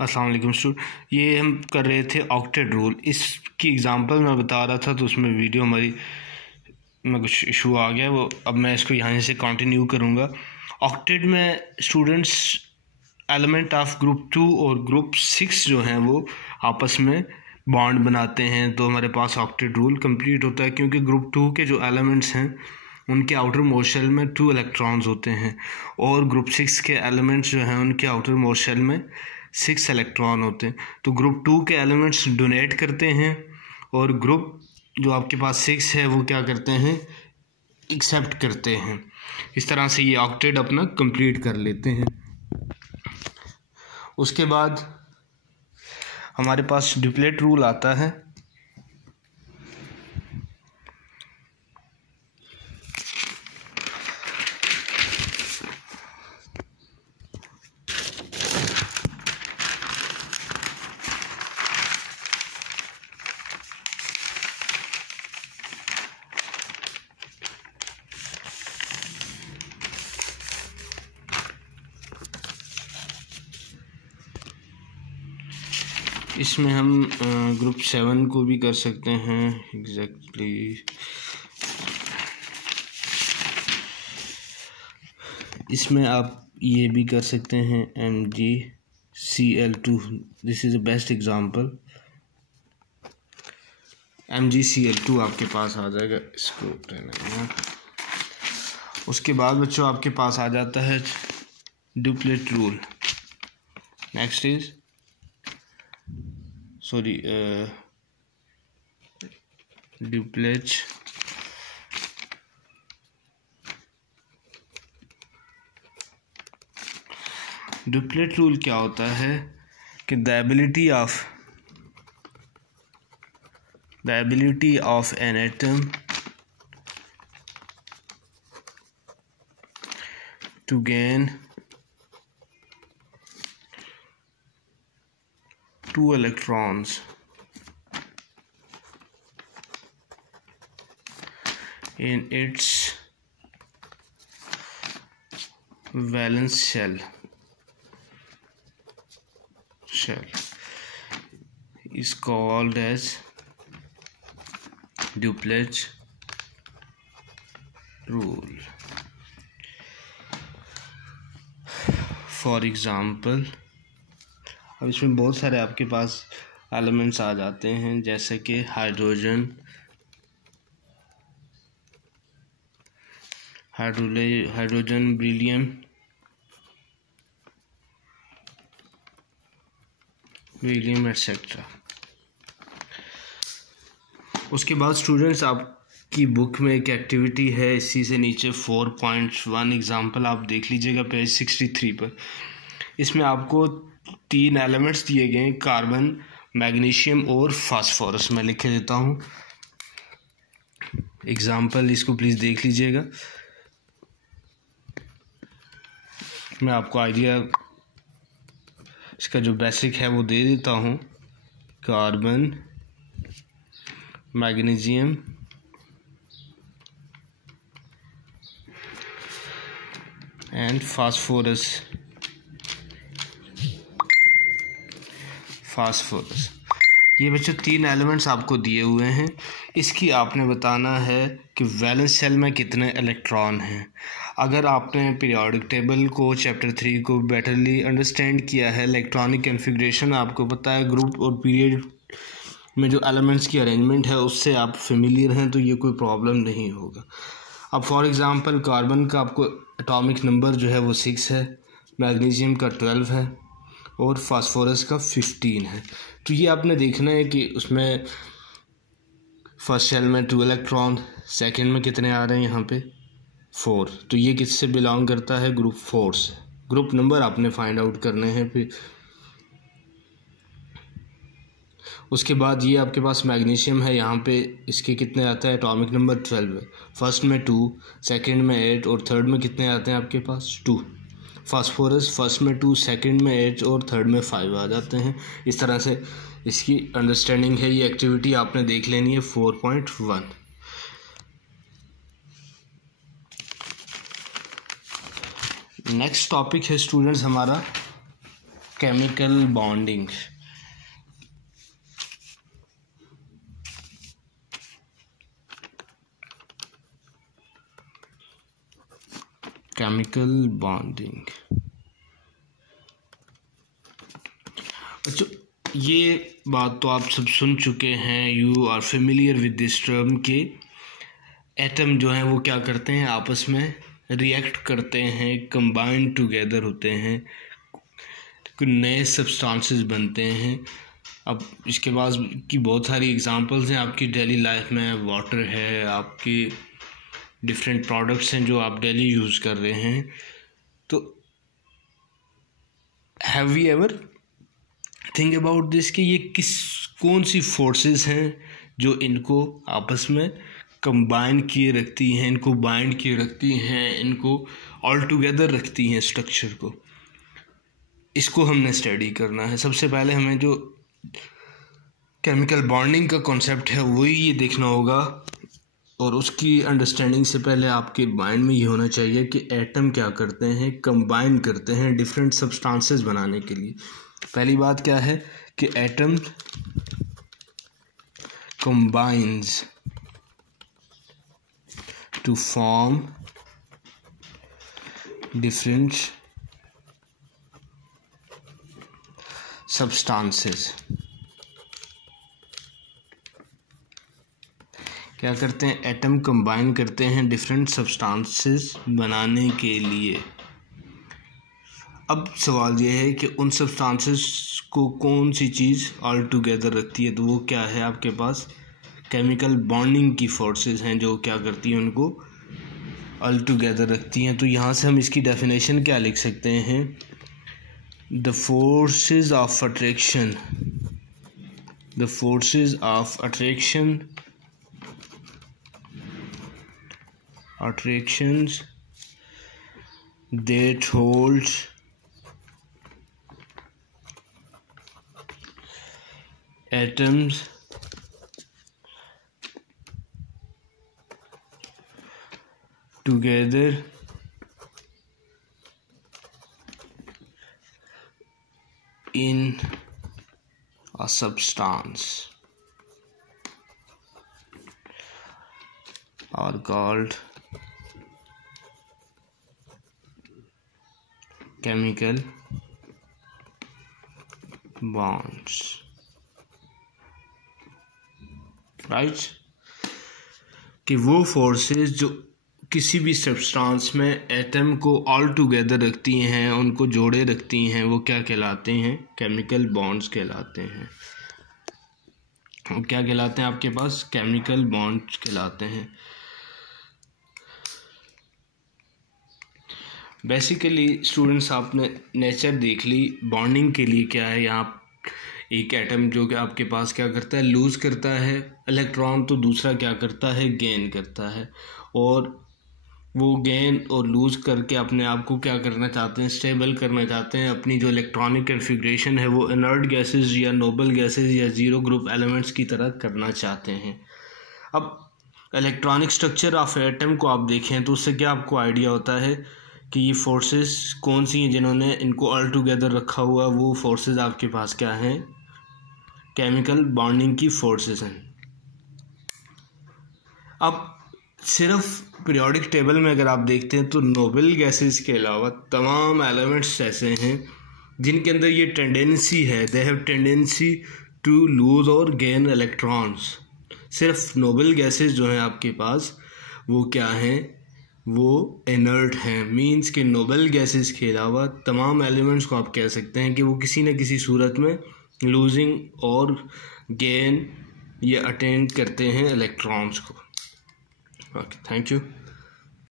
अस्सलाम वालेकुम स्टूडेंट। ये हम कर रहे थे ऑक्टेट रूल। इसकी एग्जांपल मैं बता रहा था तो उसमें वीडियो हमारी में कुछ इशू आ गया, वो अब मैं इसको यहाँ से कंटिन्यू करूँगा। ऑक्टेट में स्टूडेंट्स एलिमेंट ऑफ ग्रुप 2 और ग्रुप 6 जो हैं वो आपस में बॉन्ड बनाते हैं, तो हमारे पास ऑक्टेट रूल कंप्लीट होता है। क्योंकि ग्रुप 2 के जो एलिमेंट्स हैं उनके आउटर मोस्ट शेल में 2 इलेक्ट्रॉन्स होते हैं और ग्रुप 6 के एलिमेंट्स जो हैं उनके आउटर मोस्ट शेल में 6 इलेक्ट्रॉन होते हैं। तो ग्रुप 2 के एलिमेंट्स डोनेट करते हैं और ग्रुप जो आपके पास 6 है वो क्या करते हैं, एक्सेप्ट करते हैं। इस तरह से ये ऑक्टेट अपना कंप्लीट कर लेते हैं। उसके बाद हमारे पास डुप्लेट रूल आता है। इसमें हम ग्रुप 7 को भी कर सकते हैं एग्जैक्टली। इसमें आप ये भी कर सकते हैं MgCl2। This is the best example. MgCl2 आपके पास आ जाएगा, इसको रहना। उसके बाद बच्चों आपके पास आ जाता है duplet rule. Next is duplet rule क्या होता है कि the ability of an atom to gain 2 electrons in its valence shell is called as duplet rule. For example, अब इसमें बहुत सारे आपके पास एलिमेंट्स आ जाते हैं, जैसे कि हाइड्रोजन, बेरिलियम एटसेट्रा। उसके बाद स्टूडेंट्स आपकी बुक में एक एक्टिविटी है, इसी से नीचे 4.1 एग्जाम्पल आप देख लीजिएगा पेज 63 पर। इसमें आपको 3 एलिमेंट्स दिए गए हैं, कार्बन, मैग्नीशियम और फास्फोरस। मैं लिख देता हूँ एग्जाम्पल, इसको प्लीज़ देख लीजिएगा। मैं आपको आइडिया इसका जो बेसिक है वो दे देता हूँ। Carbon, magnesium and phosphorus. ये बच्चों 3 एलिमेंट्स आपको दिए हुए हैं। इसकी आपने बताना है कि वैलेंस शेल में कितने इलेक्ट्रॉन हैं। अगर आपने पीरियोडिक टेबल को चैप्टर 3 को बेटरली अंडरस्टैंड किया है, इलेक्ट्रॉनिक कॉन्फ़िगरेशन आपको पता है, ग्रुप और पीरियड में जो एलिमेंट्स की अरेंजमेंट है उससे आप फेमिलियर हैं, तो ये कोई प्रॉब्लम नहीं होगा। अब फॉर एग्ज़ाम्पल कार्बन का आपको एटॉमिक नंबर जो है वो 6 है, मैग्नीशियम का 12 है और फास्फोरस का 15 है। तो ये आपने देखना है कि उसमें फर्स्ट शेल में 2 इलेक्ट्रॉन, सेकंड में कितने आ रहे हैं यहाँ पे 4। तो ये किससे बिलोंग करता है, ग्रुप 4 से। ग्रुप नंबर आपने फाइंड आउट करने हैं। फिर उसके बाद ये आपके पास मैग्नीशियम है, यहाँ पे इसके कितने आता है, एटॉमिक नंबर 12 है। फर्स्ट में 2, सेकंड में 8 और थर्ड में कितने आते हैं आपके पास 2। फास्फोरस फर्स्ट में 2, सेकंड में 8 और थर्ड में 5 आ जाते हैं। इस तरह से इसकी अंडरस्टैंडिंग है। ये एक्टिविटी आपने देख लेनी है 4.1। नेक्स्ट टॉपिक है स्टूडेंट्स हमारा केमिकल बॉन्डिंग। केमिकल बॉन्डिंग, अच्छा ये बात तो आप सब सुन चुके हैं, you are familiar with this term के एटम जो हैं वो क्या करते हैं, आपस में रिएक्ट करते हैं, कंबाइन टुगेदर होते हैं, कुछ नए सब्सटेंसेस बनते हैं। अब इसके बाद की बहुत सारी एग्जांपल्स हैं आपकी डेली लाइफ में, वाटर है, आपकी डिफरेंट प्रोडक्ट्स हैं जो आप डेली यूज़ कर रहे हैं। तो have we ever think about this कि ये कौन सी फोर्सेस हैं जो इनको आपस में कंबाइन किए रखती हैं, इनको बाइंड किए रखती हैं, इनको ऑल टुगेदर रखती हैं स्ट्रक्चर को। इसको हमने स्टडी करना है। सबसे पहले हमें जो केमिकल बॉन्डिंग का कॉन्सेप्ट है वही ये देखना होगा, और उसकी अंडरस्टैंडिंग से पहले आपके माइंड में ये होना चाहिए कि एटम क्या करते हैं, कंबाइन करते हैं डिफरेंट सब्सटेंसेस बनाने के लिए। पहली बात क्या है कि atom combines to form different substances. क्या करते हैं, एटम कंबाइन करते हैं डिफरेंट सब्सटेंसेस बनाने के लिए। अब सवाल ये है कि उन सब्सटेंसेस को कौन सी चीज़ ऑल टुगेदर रखती है, तो वो क्या है आपके पास केमिकल बॉन्डिंग की फोर्सेस हैं जो क्या करती हैं, उनको ऑल टुगेदर रखती हैं। तो यहाँ से हम इसकी डेफिनेशन क्या लिख सकते हैं, the forces of attraction, the forces of attractions that hold atoms together in a substance are called chemical bonds, right. कि वो फोर्सेस जो किसी भी सब्सटेंस में एटम को ऑल टुगेदर रखती हैं, उनको जोड़े रखती हैं, वो क्या कहलाते हैं, केमिकल बॉन्ड्स कहलाते हैं। वो क्या कहलाते हैं आपके पास, केमिकल बॉन्ड्स कहलाते हैं। बेसिकली स्टूडेंट्स आपने नेचर देख ली, बॉन्डिंग के लिए क्या है, यहाँ एक एटम जो कि आपके पास क्या करता है, लूज़ करता है इलेक्ट्रॉन, तो दूसरा क्या करता है, गेन करता है। और वो गेन और लूज़ करके अपने आप को क्या करना चाहते हैं, स्टेबल करना चाहते हैं। अपनी जो इलेक्ट्रॉनिक कन्फिग्रेशन है वो इनर्ट गैसेस या नोबल गैसेस या ज़ीरो ग्रुप एलिमेंट्स की तरह करना चाहते हैं। अब इलेक्ट्रॉनिक स्ट्रक्चर ऑफ एटम को आप देखें तो उससे क्या आपको आइडिया होता है कि ये फोर्सेस कौन सी हैं जिन्होंने इनको ऑल टुगेदर रखा हुआ। वो फोर्सेस आपके पास क्या हैं, केमिकल बॉन्डिंग की फोर्सेस हैं। अब सिर्फ पीरियोडिक टेबल में अगर आप देखते हैं तो नोबल गैसेस के अलावा तमाम एलिमेंट्स ऐसे हैं जिनके अंदर ये टेंडेंसी है, they have tendency to lose और गेन इलेक्ट्रॉन्स। सिर्फ नोबल गैसेस जो हैं आपके पास वो क्या हैं, वो इनर्ट हैं। मींस कि नोबल गैसेस के अलावा तमाम एलिमेंट्स को आप कह सकते हैं कि वो किसी न किसी सूरत में लूजिंग और गेन ये अटेंड करते हैं इलेक्ट्रॉन्स को। Okay, thank you.